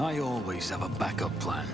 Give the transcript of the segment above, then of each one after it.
I always have a backup plan.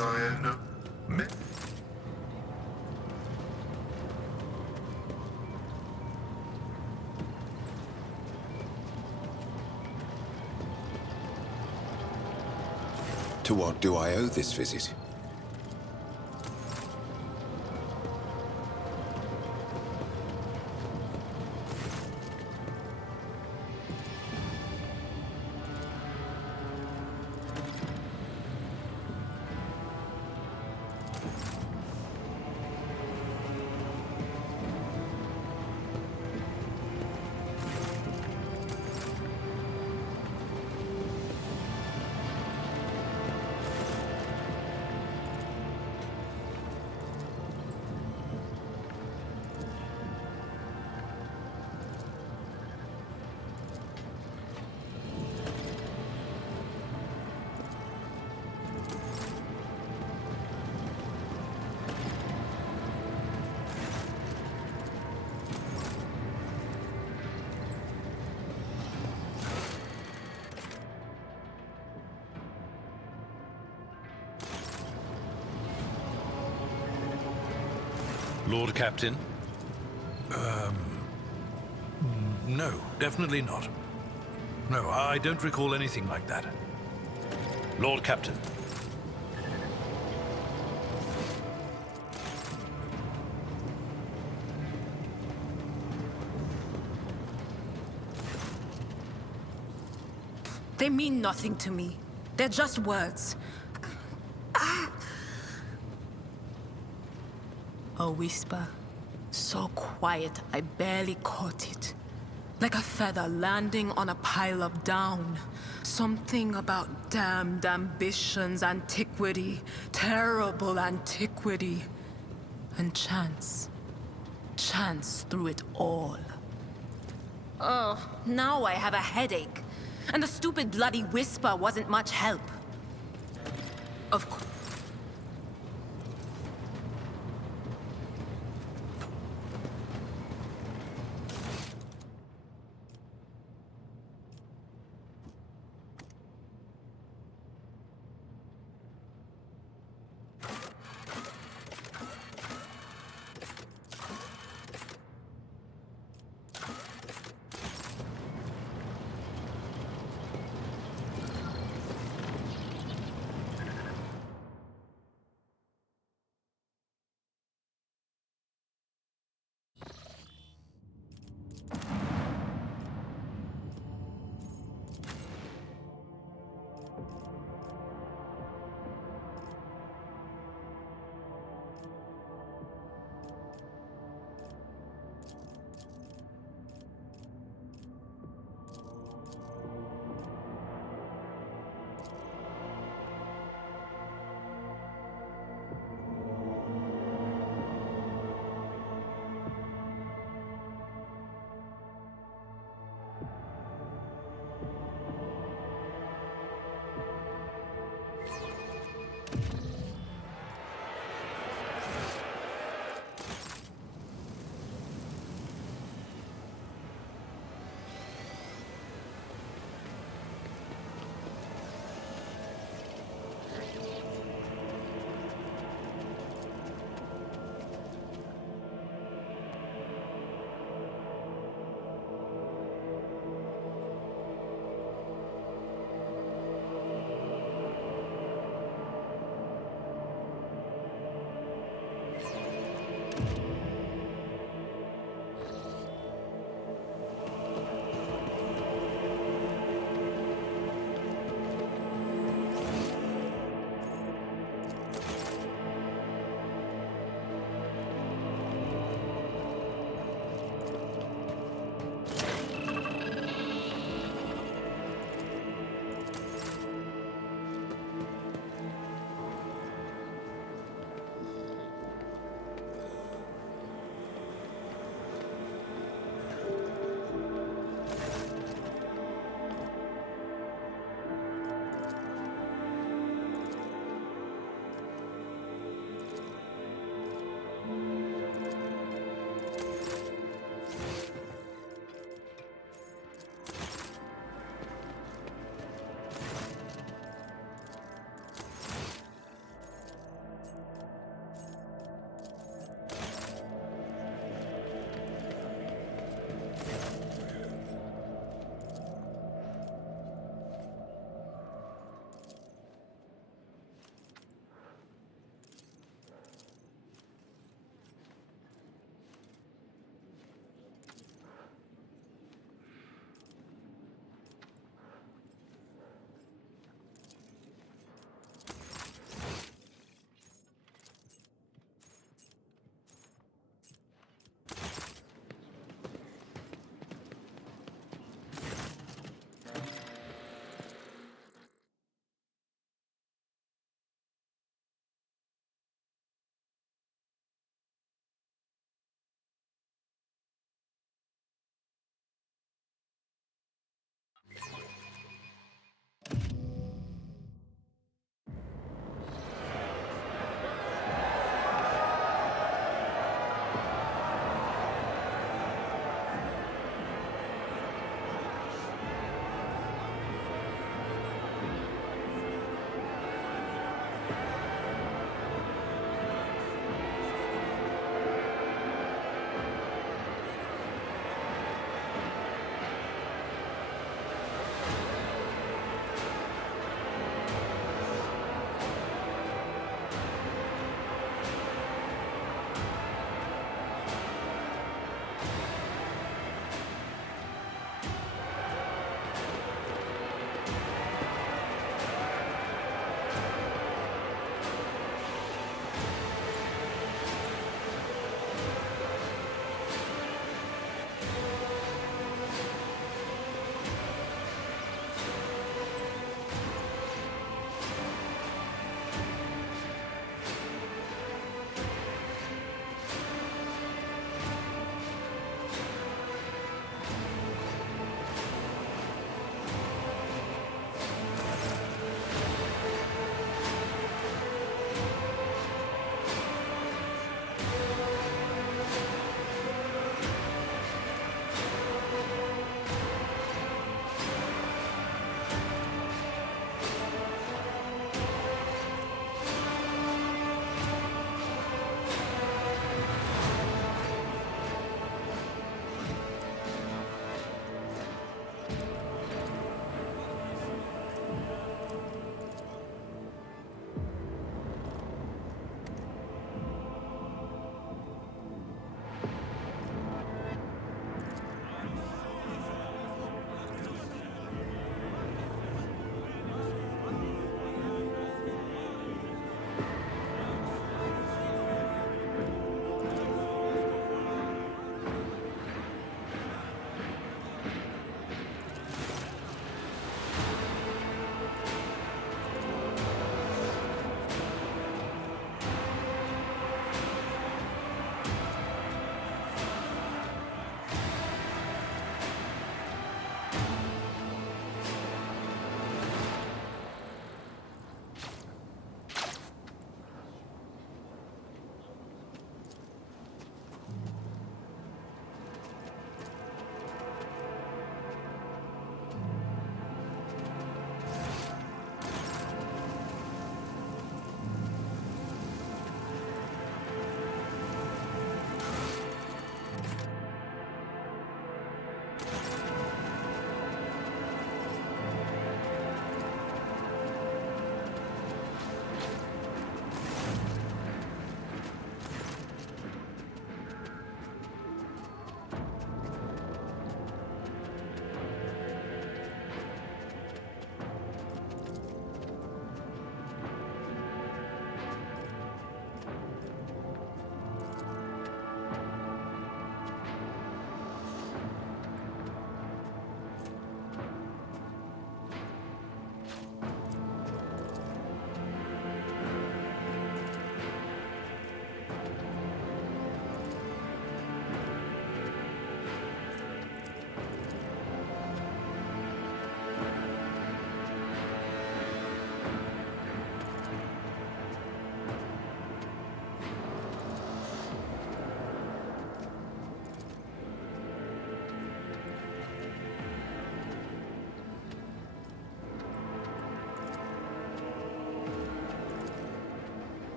cyan... Me- To what do I owe this visit? Lord Captain? No, definitely not. No, I don't recall anything like that. Lord Captain. They mean nothing to me. They're just words. A whisper. So quiet, I barely caught it. Like a feather landing on a pile of down. Something about damned ambitions, antiquity, terrible antiquity. And chance. Chance through it all. Oh, now I have a headache. And the stupid bloody whisper wasn't much help. Of course.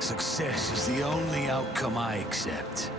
Success is the only outcome I accept.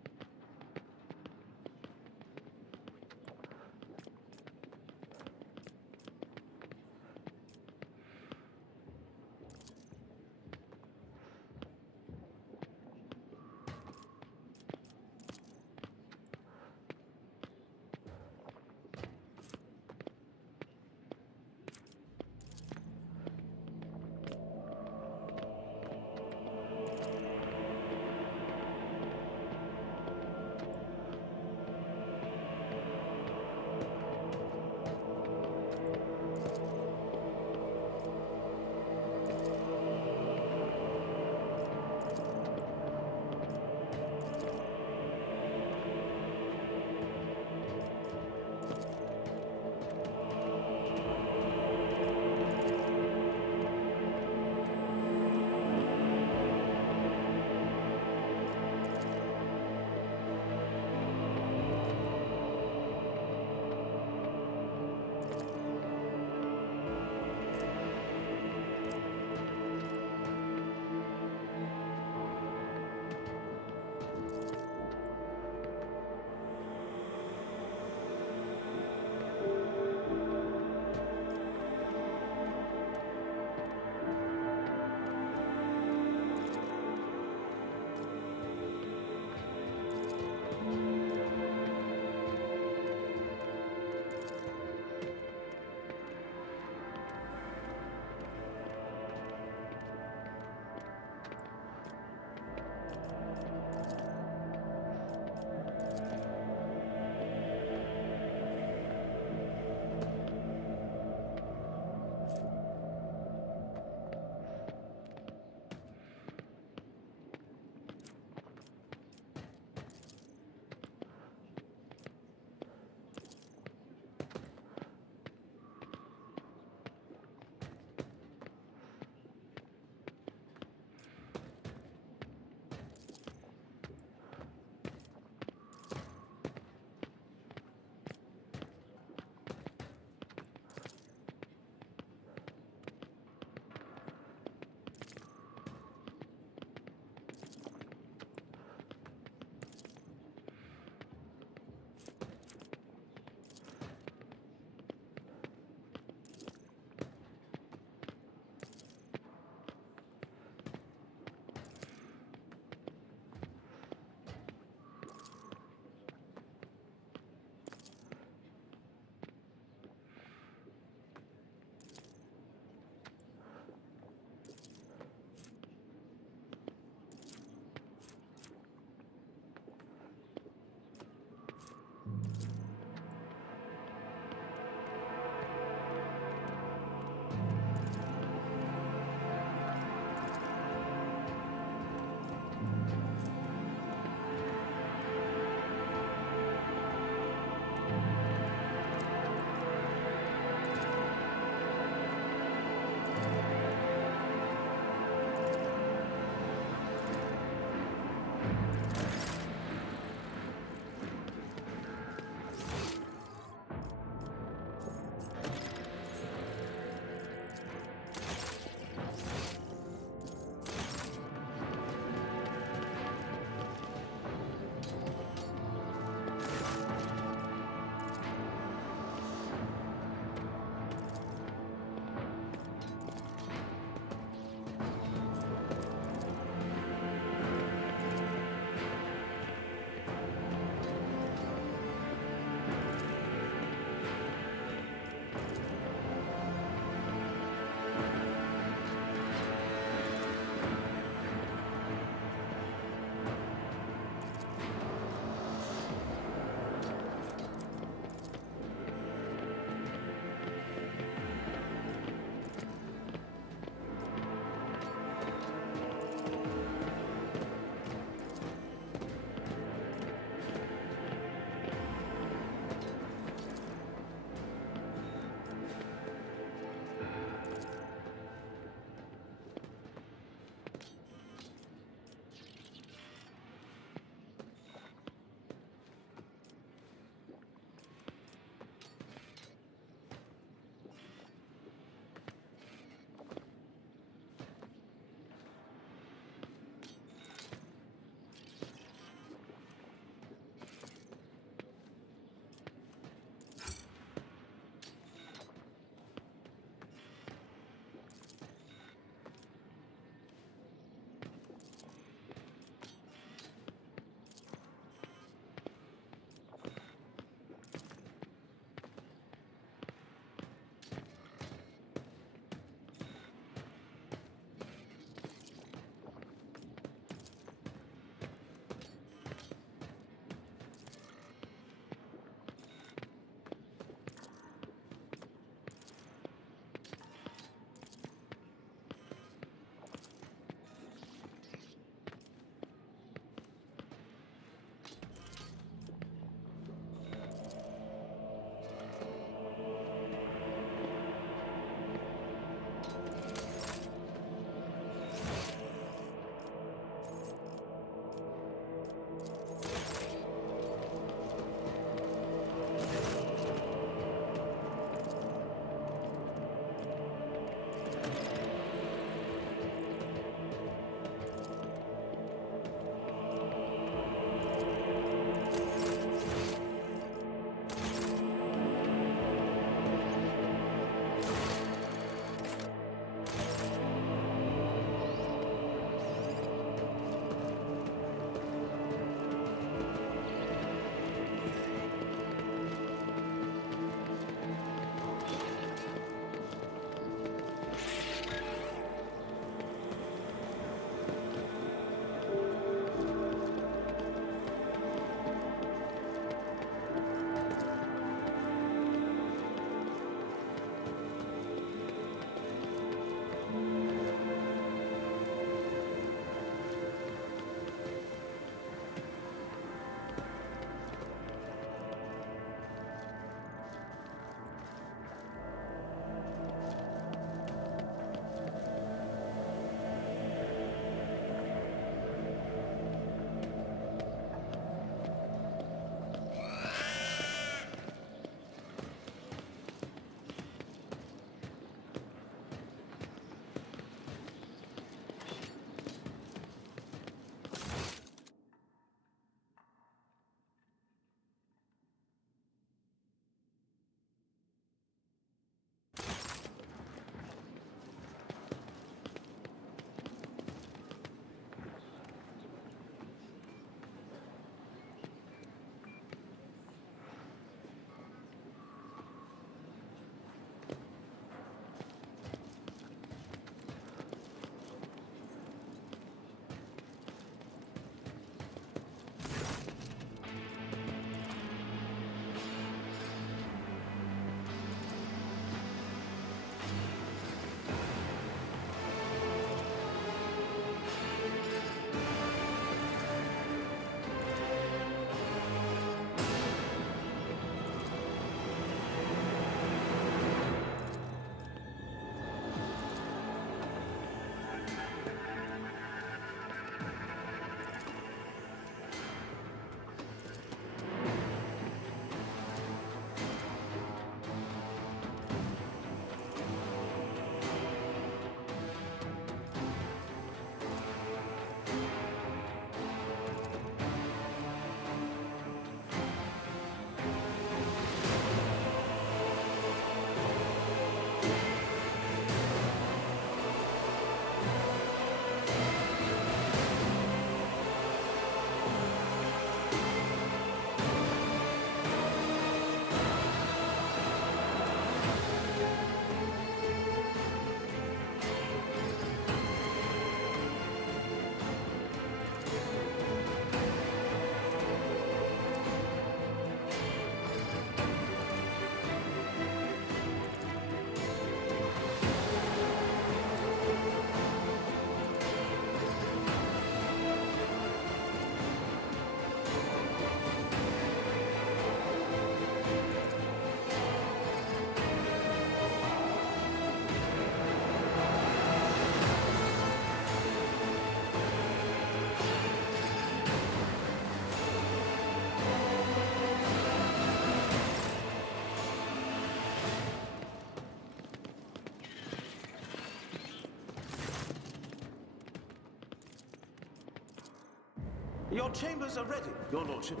Your chambers are ready, your lordship.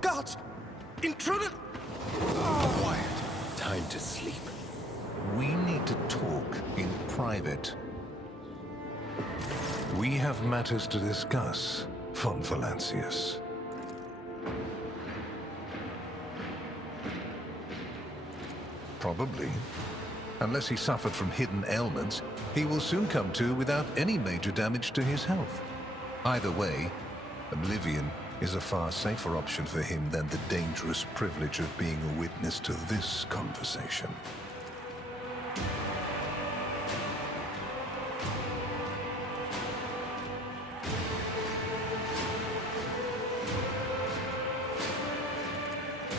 Guards! Intruder! Quiet. Time to sleep. We need to talk in private. We have matters to discuss, von Valancius. Probably. Unless he suffered from hidden ailments, he will soon come to without any major damage to his health. Either way, oblivion is a far safer option for him than the dangerous privilege of being a witness to this conversation.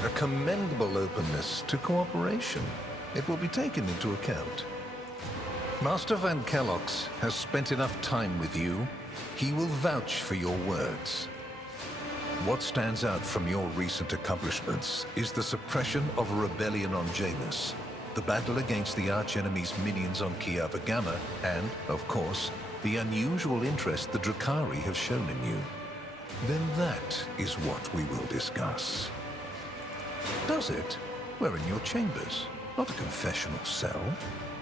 A commendable openness to cooperation. It will be taken into account. Master Van Kellox has spent enough time with you. He will vouch for your words. What stands out from your recent accomplishments is the suppression of a rebellion on Janus, the battle against the archenemy's minions on Kiava Gamma, and, of course, the unusual interest the Drakari have shown in you. Then that is what we will discuss. Does it? We're in your chambers, not a confessional cell.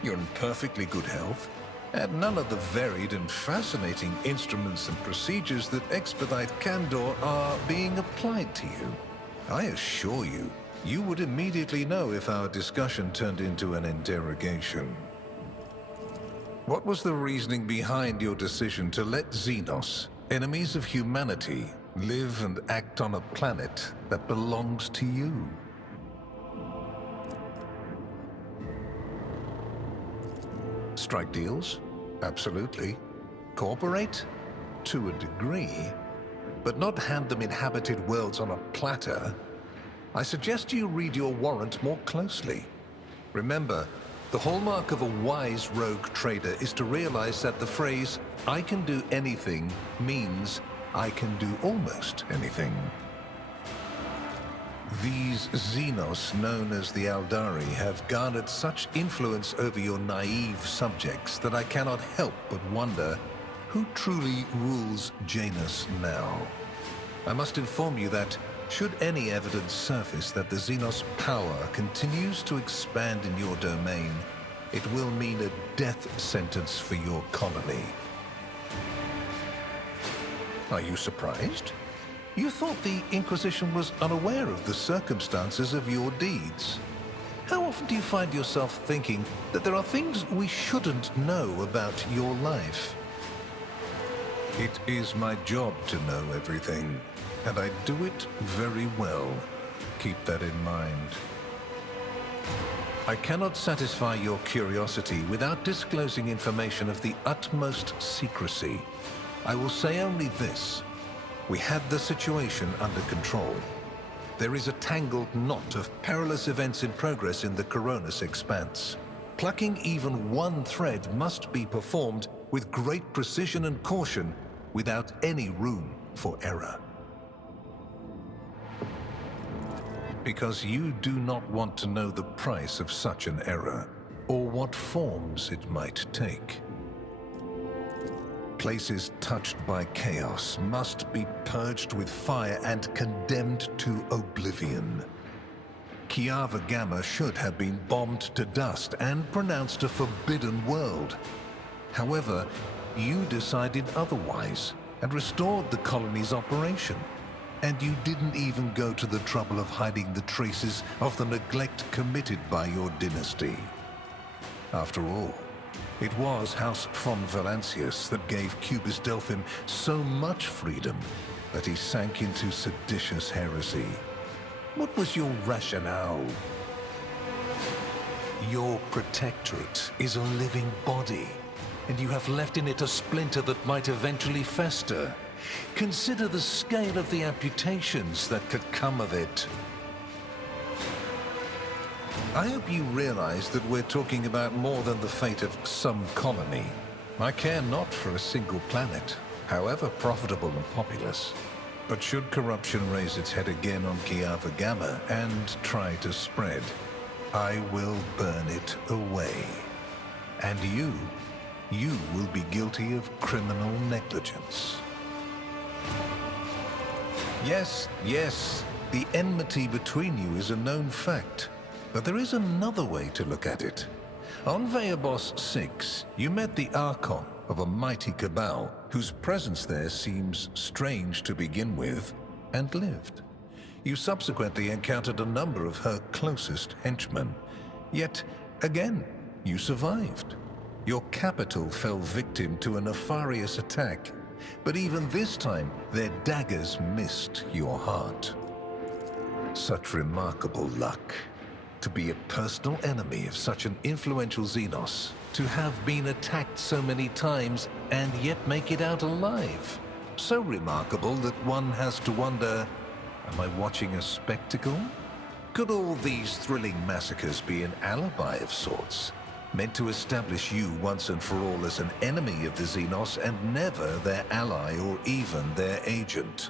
You're in perfectly good health, and none of the varied and fascinating instruments and procedures that expedite Candor are being applied to you. I assure you, you would immediately know if our discussion turned into an interrogation. What was the reasoning behind your decision to let Xenos, enemies of humanity, live and act on a planet that belongs to you? Strike deals? Absolutely. Cooperate? To a degree. But not hand them inhabited worlds on a platter. I suggest you read your warrant more closely. Remember, the hallmark of a wise rogue trader is to realize that the phrase, "I can do anything," means I can do almost anything. These Xenos, known as the Aldari, have garnered such influence over your naive subjects that I cannot help but wonder who truly rules Janus now. I must inform you that, should any evidence surface that the Xenos power continues to expand in your domain, it will mean a death sentence for your colony. Are you surprised? You thought the Inquisition was unaware of the circumstances of your deeds. How often do you find yourself thinking that there are things we shouldn't know about your life? It is my job to know everything, and I do it very well. Keep that in mind. I cannot satisfy your curiosity without disclosing information of the utmost secrecy. I will say only this. We had the situation under control. There is a tangled knot of perilous events in progress in the Coronis expanse. Plucking even one thread must be performed with great precision and caution, without any room for error. Because you do not want to know the price of such an error, or what forms it might take. Places touched by chaos must be purged with fire and condemned to oblivion. Kiava Gamma should have been bombed to dust and pronounced a forbidden world. However, you decided otherwise and restored the colony's operation. And you didn't even go to the trouble of hiding the traces of the neglect committed by your dynasty. After all, it was House von Valancius that gave Cubus Delphim so much freedom that he sank into seditious heresy. What was your rationale? Your protectorate is a living body, and you have left in it a splinter that might eventually fester. Consider the scale of the amputations that could come of it. I hope you realize that we're talking about more than the fate of some colony. I care not for a single planet, however profitable and populous. But should corruption raise its head again on Kiava Gamma and try to spread, I will burn it away. And you you will be guilty of criminal negligence. Yes, the enmity between you is a known fact, but there is another way to look at it. On Vaebos 6, you met the Archon of a mighty cabal whose presence there seems strange to begin with, and lived. You subsequently encountered a number of her closest henchmen, yet again, you survived. Your capital fell victim to a nefarious attack, but even this time, their daggers missed your heart. Such remarkable luck. To be a personal enemy of such an influential Xenos, to have been attacked so many times and yet make it out alive. So remarkable that one has to wonder, am I watching a spectacle? Could all these thrilling massacres be an alibi of sorts, meant to establish you once and for all as an enemy of the Xenos and never their ally or even their agent?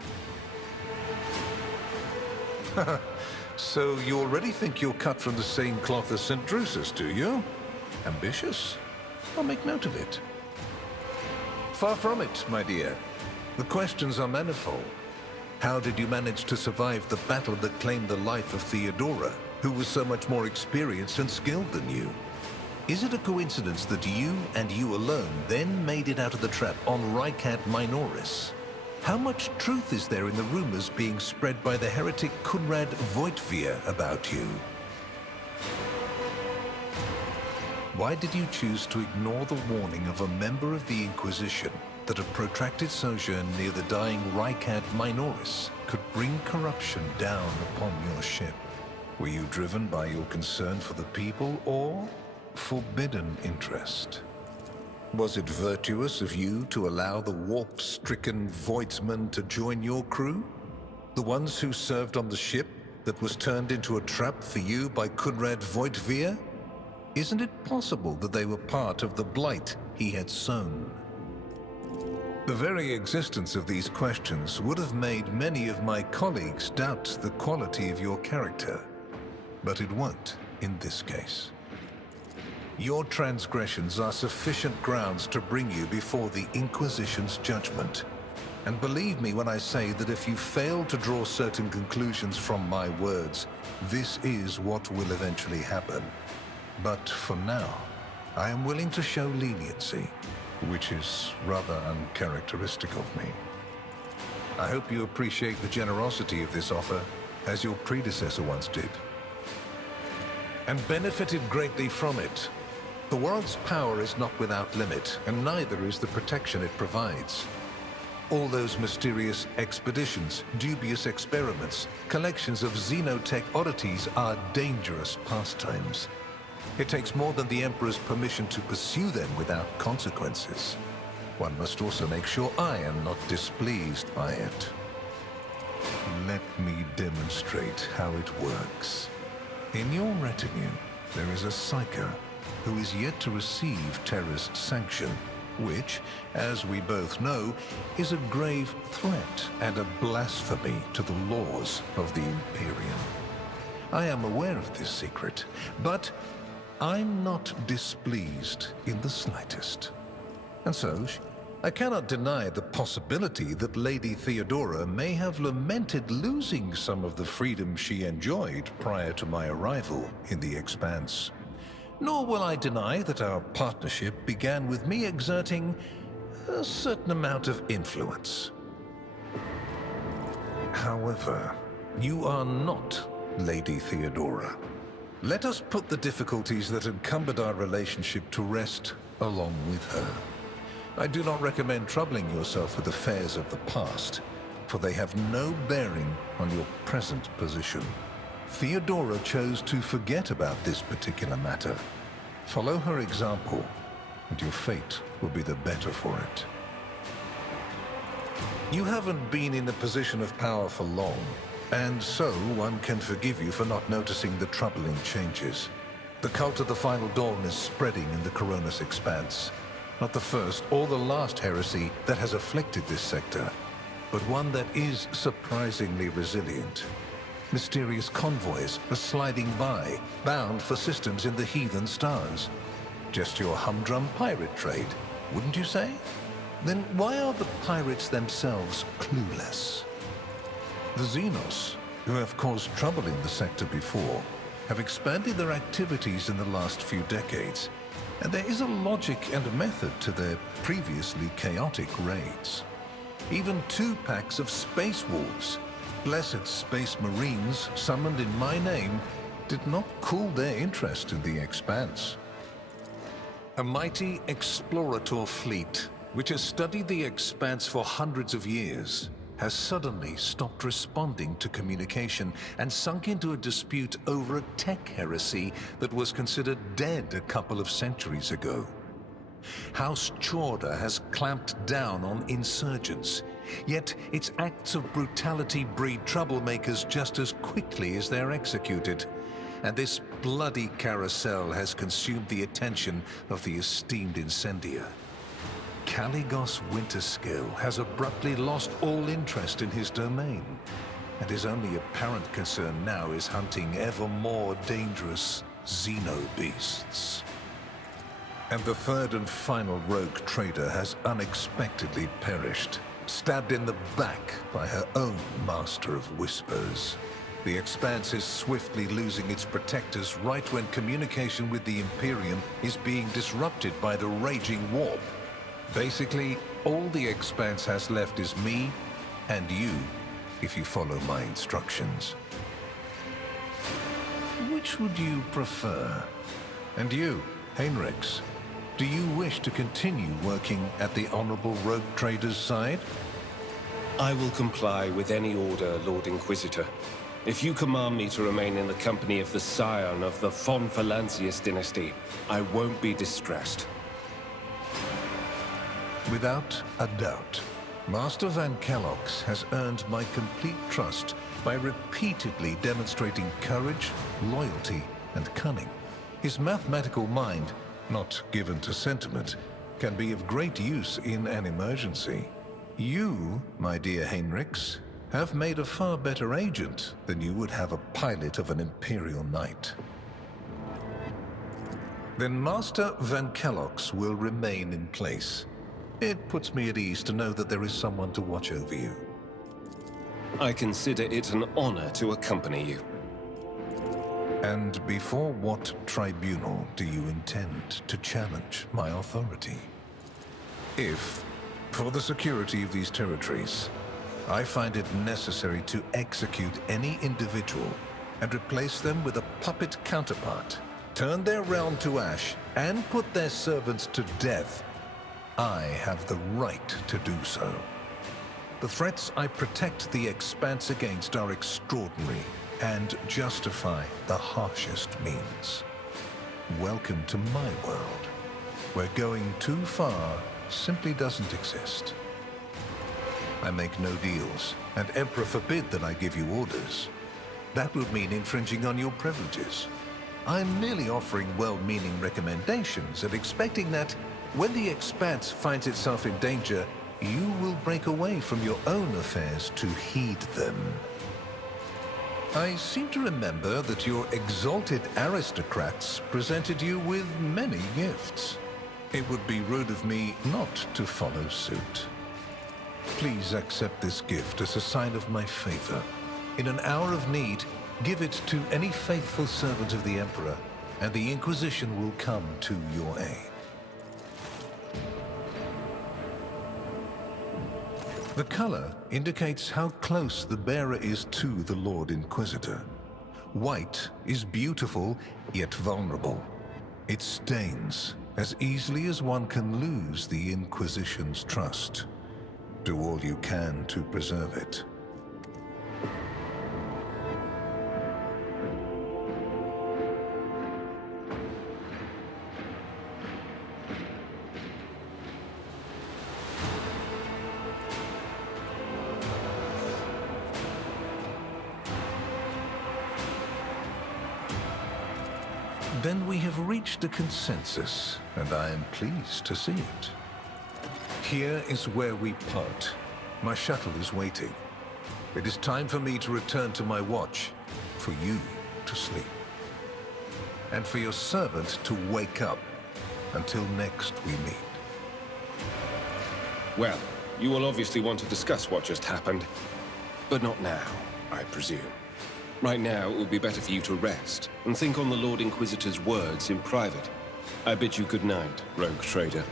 So you already think you're cut from the same cloth as St. Drusus, do you? Ambitious? I'll make note of it. Far from it, my dear. The questions are manifold. How did you manage to survive the battle that claimed the life of Theodora, who was so much more experienced and skilled than you? Is it a coincidence that you and you alone then made it out of the trap on Rycat Minoris? How much truth is there in the rumors being spread by the heretic Kunrad Voitvir about you? Why did you choose to ignore the warning of a member of the Inquisition that a protracted sojourn near the dying Rycat Minoris could bring corruption down upon your ship? Were you driven by your concern for the people or forbidden interest? Was it virtuous of you to allow the warp-stricken Voidsmen to join your crew? The ones who served on the ship that was turned into a trap for you by Kunrad Voitvir? Isn't it possible that they were part of the blight he had sown? The very existence of these questions would have made many of my colleagues doubt the quality of your character, but it won't in this case. Your transgressions are sufficient grounds to bring you before the Inquisition's judgment. And believe me when I say that if you fail to draw certain conclusions from my words, this is what will eventually happen. But for now, I am willing to show leniency, which is rather uncharacteristic of me. I hope you appreciate the generosity of this offer, as your predecessor once did, and benefited greatly from it. The world's power is not without limit, and neither is the protection it provides. All those mysterious expeditions, dubious experiments, collections of xenotech oddities are dangerous pastimes. It takes more than the Emperor's permission to pursue them without consequences. One must also make sure I am not displeased by it. Let me demonstrate how it works. In your retinue, there is a Psyker who is yet to receive Terra's sanction, which, as we both know, is a grave threat and a blasphemy to the laws of the Imperium. I am aware of this secret, but I'm not displeased in the slightest. And so, I cannot deny the possibility that Lady Theodora may have lamented losing some of the freedom she enjoyed prior to my arrival in the Expanse. Nor will I deny that our partnership began with me exerting a certain amount of influence. However, you are not Lady Theodora. Let us put the difficulties that encumbered our relationship to rest along with her. I do not recommend troubling yourself with affairs of the past, for they have no bearing on your present position. Theodora chose to forget about this particular matter. Follow her example, and your fate will be the better for it. You haven't been in a position of power for long, and so one can forgive you for not noticing the troubling changes. The cult of the Final Dawn is spreading in the Coronis Expanse. Not the first or the last heresy that has afflicted this sector, but one that is surprisingly resilient. Mysterious convoys are sliding by, bound for systems in the heathen stars. Just your humdrum pirate trade, wouldn't you say? Then why are the pirates themselves clueless? The Xenos, who have caused trouble in the sector before, have expanded their activities in the last few decades, and there is a logic and a method to their previously chaotic raids. Even 2 packs of space wolves, blessed space marines summoned in my name, did not cool their interest in the Expanse. A mighty explorator fleet, which has studied the Expanse for hundreds of years, has suddenly stopped responding to communication and sunk into a dispute over a tech heresy that was considered dead a couple of centuries ago. House Chorda has clamped down on insurgents, yet its acts of brutality breed troublemakers just as quickly as they're executed, and this bloody carousel has consumed the attention of the esteemed incendiar. Caligos Winterscale has abruptly lost all interest in his domain, and his only apparent concern now is hunting ever more dangerous xenobeasts. And the third and final rogue trader has unexpectedly perished, stabbed in the back by her own Master of Whispers. The Expanse is swiftly losing its protectors right when communication with the Imperium is being disrupted by the raging warp. Basically, all the Expanse has left is me and you, if you follow my instructions. Which would you prefer? And you, Heinrichs, do you wish to continue working at the Honorable Rogue Trader's side? I will comply with any order, Lord Inquisitor. If you command me to remain in the company of the scion of the Von Valancius dynasty, I won't be distressed. Without a doubt, Master Van Kellogg's has earned my complete trust by repeatedly demonstrating courage, loyalty, and cunning. His mathematical mind, not given to sentiment, can be of great use in an emergency. You, my dear Heinrichs, have made a far better agent than you would have a pilot of an Imperial Knight. Then Master Van Kellogg's will remain in place. It puts me at ease to know that there is someone to watch over you. I consider it an honor to accompany you. And before what tribunal do you intend to challenge my authority? If, for the security of these territories, I find it necessary to execute any individual and replace them with a puppet counterpart, turn their realm to ash, and put their servants to death, I have the right to do so. The threats I protect the Expanse against are extraordinary and justify the harshest means. Welcome to my world, where going too far simply doesn't exist. I make no deals, and Emperor forbid that I give you orders. That would mean infringing on your privileges. I'm merely offering well-meaning recommendations and expecting that when the Expanse finds itself in danger, you will break away from your own affairs to heed them. I seem to remember that your exalted aristocrats presented you with many gifts. It would be rude of me not to follow suit. Please accept this gift as a sign of my favor. In an hour of need, give it to any faithful servant of the Emperor, and the Inquisition will come to your aid. The color indicates how close the bearer is to the Lord Inquisitor. White is beautiful, yet vulnerable. It stains as easily as one can lose the Inquisition's trust. Do all you can to preserve it. Then we have reached a consensus, and I am pleased to see it. Here is where we part. My shuttle is waiting. It is time for me to return to my watch, for you to sleep, and for your servant to wake up. Until next we meet. Well, you will obviously want to discuss what just happened. But not now, I presume. Right now, it would be better for you to rest and think on the Lord Inquisitor's words in private. I bid you good night, rogue trader.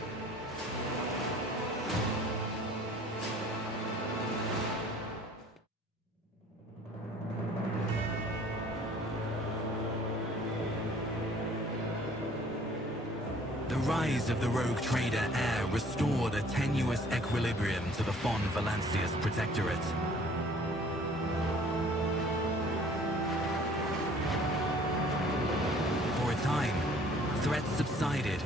The rise of the rogue trader heir restored a tenuous equilibrium to the Fon Valancius Protectorate. For a time, threats subsided,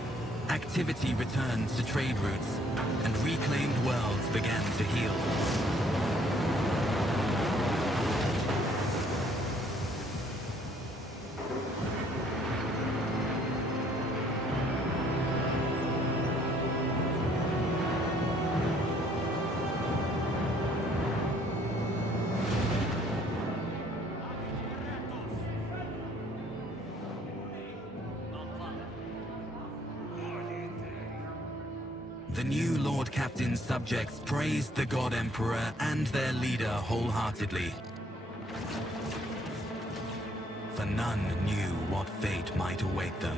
activity returned to trade routes, and reclaimed worlds began to heal. The new Lord Captain's subjects praised the God Emperor and their leader wholeheartedly. For none knew what fate might await them.